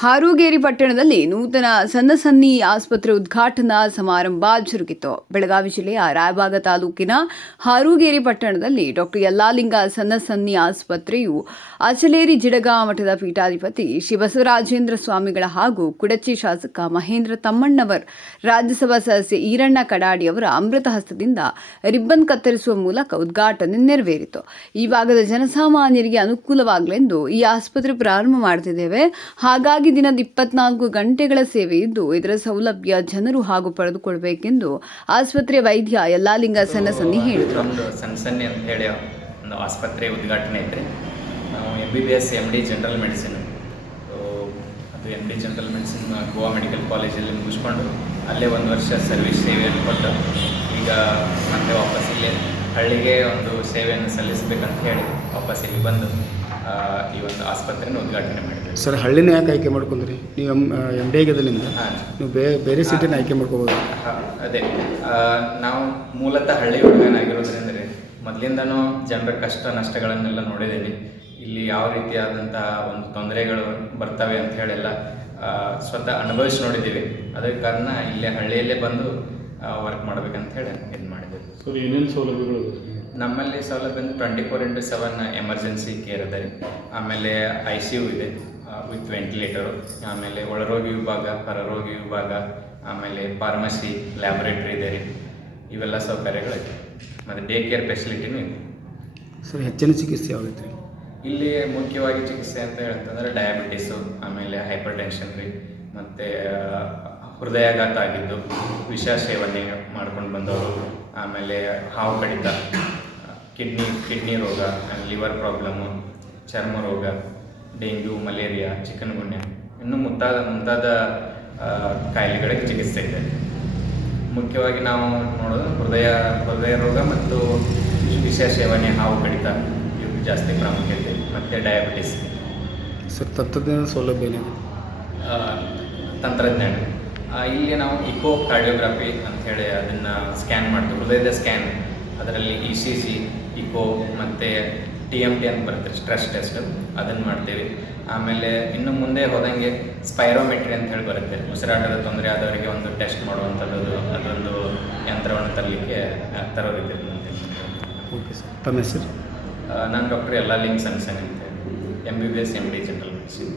ಹಾರೂಗೇರಿ ಪಟ್ಟಣದಲ್ಲಿ ನೂತನ ಸಣ್ಣ ಸನ್ನಿ ಆಸ್ಪತ್ರೆ ಉದ್ಘಾಟನಾ ಸಮಾರಂಭ ಜರುಗಿತು. ಬೆಳಗಾವಿ ಜಿಲ್ಲೆಯ ರಾಯಬಾಗ ತಾಲೂಕಿನ ಹಾರೂಗೇರಿ ಪಟ್ಟಣದಲ್ಲಿ ಡಾಕ್ಟರ್ ಯಲ್ಲಾಲಿಂಗ ಸಣ್ಣ ಸನ್ನಿ ಆಸ್ಪತ್ರೆಯು ಅಚಲೇರಿ ಜಿಡಗ ಮಠದ ಪೀಠಾಧಿಪತಿ ಶ್ರೀ ಬಸವರಾಜೇಂದ್ರ ಸ್ವಾಮಿಗಳ ಹಾಗೂ ಕುಡಚಿ ಶಾಸಕ ಮಹೇಂದ್ರ ತಮ್ಮಣ್ಣವರ್, ರಾಜ್ಯಸಭಾ ಸದಸ್ಯ ಈರಣ್ಣ ಕಡಾಡಿ ಅವರ ಅಮೃತ ಹಸ್ತದಿಂದ ರಿಬ್ಬನ್ ಕತ್ತರಿಸುವ ಮೂಲಕ ಉದ್ಘಾಟನೆ ನೆರವೇರಿತು. ಈ ಭಾಗದ ಜನಸಾಮಾನ್ಯರಿಗೆ ಅನುಕೂಲವಾಗಲೆಂದು ಈ ಆಸ್ಪತ್ರೆ ಪ್ರಾರಂಭ ಮಾಡ್ತಿದ್ದೇವೆ. ಹಾಗಾಗಿ ದಿನದ ಇಪ್ಪತ್ನಾಲ್ಕು ಗಂಟೆಗಳ ಸೇವೆ ಇದ್ದು, ಇದರ ಸೌಲಭ್ಯ ಜನರು ಹಾಗೂ ಪಡೆದುಕೊಳ್ಬೇಕೆಂದು ಆಸ್ಪತ್ರೆ ವೈದ್ಯ ಯಲ್ಲಾಲಿಂಗ ಸನ್ನಸನ್ನಿ ಹೇಳಿದರು. ಒಂದು ಸಣ್ಣ ಸನ್ನಿ ಅಂತ ಹೇಳಿ ಒಂದು ಆಸ್ಪತ್ರೆ ಉದ್ಘಾಟನೆ ಐತ್ರಿ. ನಾವು M B B S M D general medicine ಅದು M D general medicine Goa medical ಕಾಲೇಜಲ್ಲಿ ಮುಗಿಸ್ಕೊಂಡು, ಅಲ್ಲೇ ಒಂದು ವರ್ಷ ಸರ್ವಿಸ್ ಸೇವೆಯನ್ನು ಕೊಟ್ಟು, ಈಗ ಮತ್ತೆ ವಾಪಸ್ ಇಲ್ಲೇ ಹಳ್ಳಿಗೆ ಒಂದು ಸೇವೆಯನ್ನು ಸಲ್ಲಿಸಬೇಕಂತ ಹೇಳಿ ವಾಪಸ್ ಇಲ್ಲಿ ಬಂದು ಈ ಒಂದು ಆಸ್ಪತ್ರೆಯನ್ನು ಉದ್ಘಾಟನೆ ಮಾಡಿದ್ವಿ ಸರ್ ಹಳ್ಳಿನ ಯಾಕೆ ಆಯ್ಕೆ ಮಾಡ್ಕೊಂಡ್ರಿ? ನೀವು ಎಂ ಎಂ ಡಿ ನೀವು ಬೇರೆ ಬೇರೆ ಸಿಟಿನ ಆಯ್ಕೆ ಮಾಡ್ಕೋಬೋದು. ಹ, ಅದೇ. ನಾವು ಮೂಲತಃ ಹಳ್ಳಿ ಹುಡುಗನಾಗಿರೋದ್ರಿಂದ ರೀ ಮೊದಲಿಂದನೂ ಜನರ ಕಷ್ಟ ನಷ್ಟಗಳನ್ನೆಲ್ಲ ನೋಡಿದ್ದೀನಿ ಇಲ್ಲಿ ಯಾವ ರೀತಿಯಾದಂತಹ ಒಂದು ತೊಂದರೆಗಳು ಬರ್ತವೆ ಅಂತ ಹೇಳೆಲ್ಲ ಸ್ವತಃ ಅನುಭವಿಸಿ ನೋಡಿದ್ದೀವಿ ಅದಕ್ಕೆ ಕಾರಣ ಇಲ್ಲೇ ಹಳ್ಳಿಯಲ್ಲೇ ಬಂದು ವರ್ಕ್ ಮಾಡ್ಬೇಕಂತ ಹೇಳಿ ಇದು ಮಾಡಿದ್ದೀವಿ ಸೊ ಏನೇನು ಸೌಲಭ್ಯಗಳು ನಮ್ಮಲ್ಲಿ ಸೌಲಭ್ಯ ಅಂದ್ರೆ twenty four into seven emergency care ಅದ ರೀ. ಆಮೇಲೆ ಐ ಸಿ ಯು ಇದೆ. ವಿತ್ ವೆಂಟಿಲೇಟರು ಆಮೇಲೆ ಒಳರೋಗಿ ವಿಭಾಗ ಹೊರರೋಗಿ ವಿಭಾಗ ಆಮೇಲೆ ಫಾರ್ಮಸಿ ಲ್ಯಾಬೊರೇಟ್ರಿ ಇದೆ ರೀ. ಇವೆಲ್ಲ ಸೌಕರ್ಯಗಳಿದೆ ಮತ್ತು ಡೇ ಕೇರ್ ಫೆಸಿಲಿಟಿನೂ ಇದೆ. ಸರ್ ಹೆಚ್ಚಿನ ಚಿಕಿತ್ಸೆ ಯಾವ್ದೈತೆ ರೀ? ಇಲ್ಲಿ ಮುಖ್ಯವಾಗಿ ಚಿಕಿತ್ಸೆ ಅಂತ ಹೇಳ್ತಂದ್ರೆ ಡಯಾಬಿಟಿಸು ಆಮೇಲೆ ಹೈಪರ್ ಟೆನ್ಷನ್ ರೀ. ಮತ್ತು ಹೃದಯಾಘಾತ ಆಗಿದ್ದು ವಿಷ ಸೇವನೆ ಮಾಡ್ಕೊಂಡು ಬಂದವರು ಆಮೇಲೆ ಹಾವು ಕಡಿತ ಕಿಡ್ನಿ ಕಿಡ್ನಿ ರೋಗ ಲಿವರ್ ಪ್ರಾಬ್ಲಮ್ಮು ಚರ್ಮ ರೋಗ ಡೆಂಗ್ಯೂ ಮಲೇರಿಯಾ ಚಿಕನ್ ಗುನ್ಯ ಇನ್ನೂ ಮುಂತಾದ ಮುಂತಾದ ಕಾಯಿಲೆಗಳಿಗೆ ಚಿಕಿತ್ಸೆ ಇದೆ. ಮುಖ್ಯವಾಗಿ ನಾವು ನೋಡೋದು ಹೃದಯ ಹೃದಯ ರೋಗ ಮತ್ತು ವಿಷ ಸೇವನೆ ಹಾವು ಕಡಿತ ಇವು ಜಾಸ್ತಿ ಪ್ರಾಮುಖ್ಯತೆ ಮತ್ತು ಡಯಾಬಿಟಿಸ್. ಸರ್ ತಂತ್ರಜ್ಞಾನ ಸೌಲಭ್ಯ ತಂತ್ರಜ್ಞಾನ. ಇಲ್ಲಿ ನಾವು ಇಕೋ ಕಾರ್ಡಿಯೋಗ್ರಫಿ ಅಂಥೇಳಿ ಅದನ್ನು ಸ್ಕ್ಯಾನ್ ಮಾಡ್ತೀವಿ. ಹೃದಯದ ಸ್ಕ್ಯಾನ್ ಅದರಲ್ಲಿ ಇ ಸಿ ಸಿ ಇಕೋ ಮತ್ತು ಟಿ ಎಂ ಟಿ ಅಂತ ಬರುತ್ತೆ ಸ್ಟ್ರೆಸ್ ಟೆಸ್ಟ್ ಅದನ್ನು ಮಾಡ್ತೀವಿ. ಆಮೇಲೆ ಇನ್ನು ಮುಂದೆ ಹೋದಂಗೆ ಸ್ಪೈರೋಮೆಟ್ರಿ ಅಂತ ಹೇಳಿ ಬರುತ್ತೆ. ಉಸಿರಾಟದ ತೊಂದರೆ ಆದವರಿಗೆ ಒಂದು ಟೆಸ್ಟ್ ಮಾಡುವಂಥದ್ದು ಅದೊಂದು ಯಂತ್ರವನ್ನು ತರಲಿಕ್ಕೆ ಮುಂದೆ ಓಕೆ ಸರ್ ತಮ್ಮ ಹೆಸರು? ನಾನು ಡಾಕ್ಟರ್ ಎಲ್ಲ ಲಿಂಗ್ ಸನ್ಸನ್ ಅಂತ M B B S M D general medicine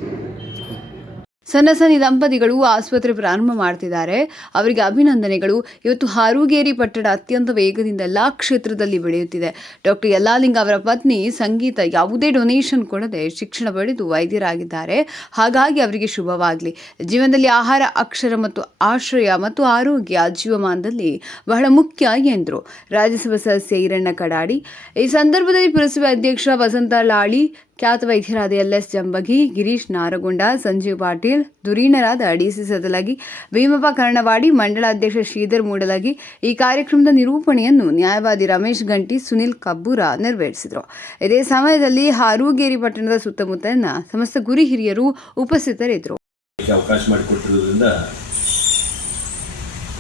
Sunny ದಂಪತಿಗಳು ಆಸ್ಪತ್ರೆ ಪ್ರಾರಂಭ ಮಾಡ್ತಿದ್ದಾರೆ. ಅವರಿಗೆ ಅಭಿನಂದನೆಗಳು. ಇವತ್ತು ಹಾರೂಗೇರಿ ಪಟ್ಟಣ ಅತ್ಯಂತ ವೇಗದಿಂದ ಎಲ್ಲಾ ಕ್ಷೇತ್ರದಲ್ಲಿ ಬೆಳೆಯುತ್ತಿದೆ. ಡಾಕ್ಟರ್ ಯಲ್ಲಾಲಿಂಗ ಅವರ ಪತ್ನಿ ಸಂಗೀತ ಯಾವುದೇ ಡೊನೇಷನ್ ಕೊಡದೆ ಶಿಕ್ಷಣ ಪಡೆದು ವೈದ್ಯರಾಗಿದ್ದಾರೆ. ಹಾಗಾಗಿ ಅವರಿಗೆ ಶುಭವಾಗಲಿ. ಜೀವನದಲ್ಲಿ ಆಹಾರ, ಅಕ್ಷರ ಮತ್ತು ಆಶ್ರಯ ಮತ್ತು ಆರೋಗ್ಯ ಜೀವಮಾನದಲ್ಲಿ ಬಹಳ ಮುಖ್ಯ ಎಂದರು. ರಾಜ್ಯಸಭಾ ಸದಸ್ಯ ಈರಣ್ಣ ಕಡಾಡಿ. ಈ ಸಂದರ್ಭದಲ್ಲಿ ಪುರಸಭೆ ಅಧ್ಯಕ್ಷ ವಸಂತ ಲಾಳಿ ಖ್ಯಾತ ವೈದ್ಯರಾದ ಎಲ್ ಎಸ್ ಜಂಬಗಿ, ಗಿರೀಶ್ ನಾರಗೊಂಡ, ಸಂಜೀವ್ ಪಾಟೀಲ್ ಧುರೀಣರಾದ ಡಿಸಿ ಸದಲಗಿ ಭೀಮಪ್ಪ ಕರ್ಣವಾಡಿ ಮಂಡಳ ಅಧ್ಯಕ್ಷ ಶ್ರೀಧರ್ ಮೂಡಲಗಿ ಈ ಕಾರ್ಯಕ್ರಮದ ನಿರೂಪಣೆಯನ್ನು ನ್ಯಾಯವಾದಿ ರಮೇಶ್ ಗಂಟಿ, ಸುನಿಲ್ ಕಬ್ಬೂರ ನೆರವೇರಿಸಿದರು. ಇದೇ ಸಮಯದಲ್ಲಿ ಹಾರೂಗೇರಿ ಪಟ್ಟಣದ ಸುತ್ತಮುತ್ತಲಿನ ಸಮಸ್ತ ಗುರಿ ಹಿರಿಯರು ಉಪಸ್ಥಿತರಿದ್ದರು. ಅವಕಾಶ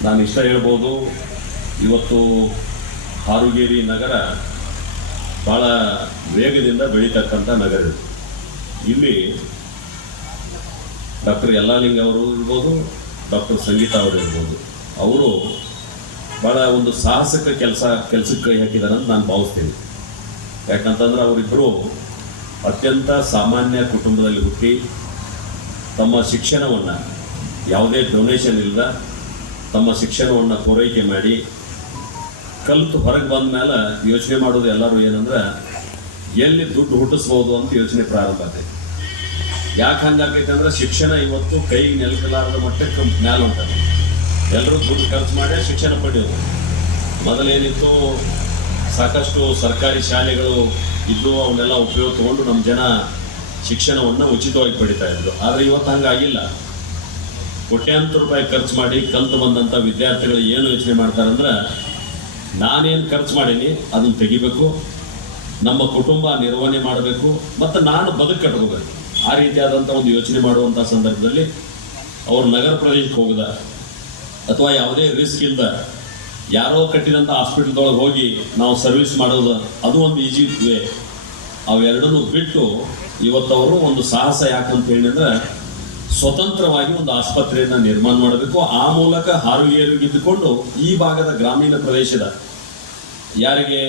ನಾನು ಇಷ್ಟ ಹೇಳ್ಬೋದು. ಇವತ್ತು ಹಾರುಗೇರಿ ನಗರ ಭಾಳ ವೇಗದಿಂದ ಬೆಳೀತಕ್ಕಂಥ ನಗರ ಇದು. ಇಲ್ಲಿ ಡಾಕ್ಟರ್ ಯಲ್ಲಾಲಿಂಗ್ ಅವರು ಇರ್ಬೋದು, ಡಾಕ್ಟರ್ ಸಂಗೀತ ಅವರು ಇರ್ಬೋದು. ಅವರು ಭಾಳ ಒಂದು ಸಾಹಸಕ ಕೆಲಸ, ಕೆಲಸಕ್ಕೆ ಕೈ ಹಾಕಿದ್ದಾರೆ ಅಂತ ನಾನು ಭಾವಿಸ್ತೀನಿ. ಯಾಕಂತಂದ್ರೆ ಅವರಿಬ್ಬರು ಅತ್ಯಂತ ಸಾಮಾನ್ಯ ಕುಟುಂಬದಲ್ಲಿ ಹುಟ್ಟಿ ತಮ್ಮ ಶಿಕ್ಷಣವನ್ನು ಯಾವುದೇ ಡೊನೇಷನ್ ಇಲ್ಲದ ತಮ್ಮ ಶಿಕ್ಷಣವನ್ನು ಪೂರೈಕೆ ಮಾಡಿ ಕಲಿತು ಹೊರಗೆ ಬಂದ ಮೇಲೆ ಯೋಚನೆ ಮಾಡೋದು ಎಲ್ಲರೂ ಏನಂದ್ರೆ, ಎಲ್ಲಿ ದುಡ್ಡು ಹುಟ್ಟಿಸ್ಬೋದು ಅಂತ ಯೋಚನೆ ಪ್ರಾರಂಭ ಆಗ್ತೈತೆ. ಯಾಕೆ ಹಂಗಾಗೈತೆ ಅಂದ್ರೆ, ಶಿಕ್ಷಣ ಇವತ್ತು ಕೈಗೆ ನೆಲಕಲಾರದ ಮಟ್ಟಕ್ಕೆ ಮ್ಯಾಲೆ ಉಂಟು ಎಲ್ಲರೂ ದುಡ್ಡು ಖರ್ಚು ಮಾಡಿ ಶಿಕ್ಷಣ ಪಡೆಯೋದು. ಮೊದಲೇನಿತ್ತು, ಸಾಕಷ್ಟು ಸರ್ಕಾರಿ ಶಾಲೆಗಳು ಇದ್ದು ಅವನ್ನೆಲ್ಲ ಉಪಯೋಗ ತಗೊಂಡು ನಮ್ಮ ಜನ ಶಿಕ್ಷಣವನ್ನು ಉಚಿತವಾಗಿ ಪಡಿತಾ ಇದ್ರು. ಆದರೆ ಇವತ್ತು ಹಂಗಾಗಿಲ್ಲ ಕೋಟ್ಯಾಂತರ ರೂಪಾಯಿ ಖರ್ಚು ಮಾಡಿ ಕಲ್ತು ಬಂದಂಥ ವಿದ್ಯಾರ್ಥಿಗಳು ಏನು ಯೋಚನೆ ಮಾಡ್ತಾರಂದ್ರೆ ನಾನೇನು ಖರ್ಚು ಮಾಡೀನಿ ಅದನ್ನು ತೆಗಿಬೇಕು, ನಮ್ಮ ಕುಟುಂಬ ನಿರ್ವಹಣೆ ಮಾಡಬೇಕು, ಮತ್ತು ನಾನು ಬದುಕು ಕಟ್ಕೋಬೇಕು. ಆ ರೀತಿಯಾದಂಥ ಒಂದು ಯೋಚನೆ ಮಾಡುವಂಥ ಸಂದರ್ಭದಲ್ಲಿ ಅವರು ನಗರ ಪ್ರದೇಶಕ್ಕೆ ಹೋಗದ, ಅಥವಾ ಯಾವುದೇ ರಿಸ್ಕ್ ಇಲ್ಲದ ಯಾರೋ ಕಟ್ಟಿದಂಥ ಹಾಸ್ಪಿಟಲ್ದೊಳಗೆ ಹೋಗಿ ನಾವು ಸರ್ವಿಸ್ ಮಾಡೋದು, ಅದು ಒಂದು ಈಜಿ ವೇ ಅವೆರಡನ್ನೂ ಬಿಟ್ಟು ಇವತ್ತವರು ಒಂದು ಸಾಹಸ ಯಾಕಂತ ಹೇಳಿದ್ರೆ ಸ್ವತಂತ್ರವಾಗಿ ಒಂದು ಆಸ್ಪತ್ರೆಯನ್ನು ನಿರ್ಮಾಣ ಮಾಡಬೇಕು. ಆ ಮೂಲಕ ಹಾರುಗೇರುಗಿದ್ದುಕೊಂಡು ಈ ಭಾಗದ ಗ್ರಾಮೀಣ ಪ್ರದೇಶದ ಯಾರಿಗೆ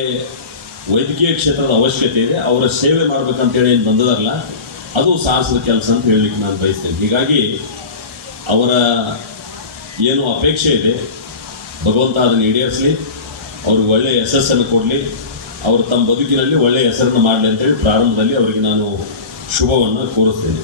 ವೈದ್ಯಕೀಯ ಕ್ಷೇತ್ರದ ಅವಶ್ಯಕತೆ ಇದೆ, ಅವರ ಸೇವೆ ಮಾಡ್ಬೇಕಂತೇಳಿ ಏನು ಬಂದದಲ್ಲ, ಅದು ಸಾಹಸದ ಕೆಲಸ ಅಂತ ಹೇಳಲಿಕ್ಕೆ ನಾನು ಬಯಸ್ತೇನೆ. ಹೀಗಾಗಿ ಅವರ ಏನು ಅಪೇಕ್ಷೆ ಇದೆ, ಭಗವಂತ ಅದನ್ನು ಈಡೇರಿಸಲಿ, ಅವ್ರಿಗೆ ಒಳ್ಳೆಯ ಯಶಸ್ಸನ್ನು ಕೊಡಲಿ, ಅವರು ತಮ್ಮ ಬದುಕಿನಲ್ಲಿ ಒಳ್ಳೆಯ ಹೆಸರನ್ನು ಮಾಡಲಿ ಅಂತೇಳಿ ಪ್ರಾರಂಭದಲ್ಲಿ ಅವರಿಗೆ ನಾನು ಶುಭವನ್ನು ಕೋರುತ್ತೇನೆ.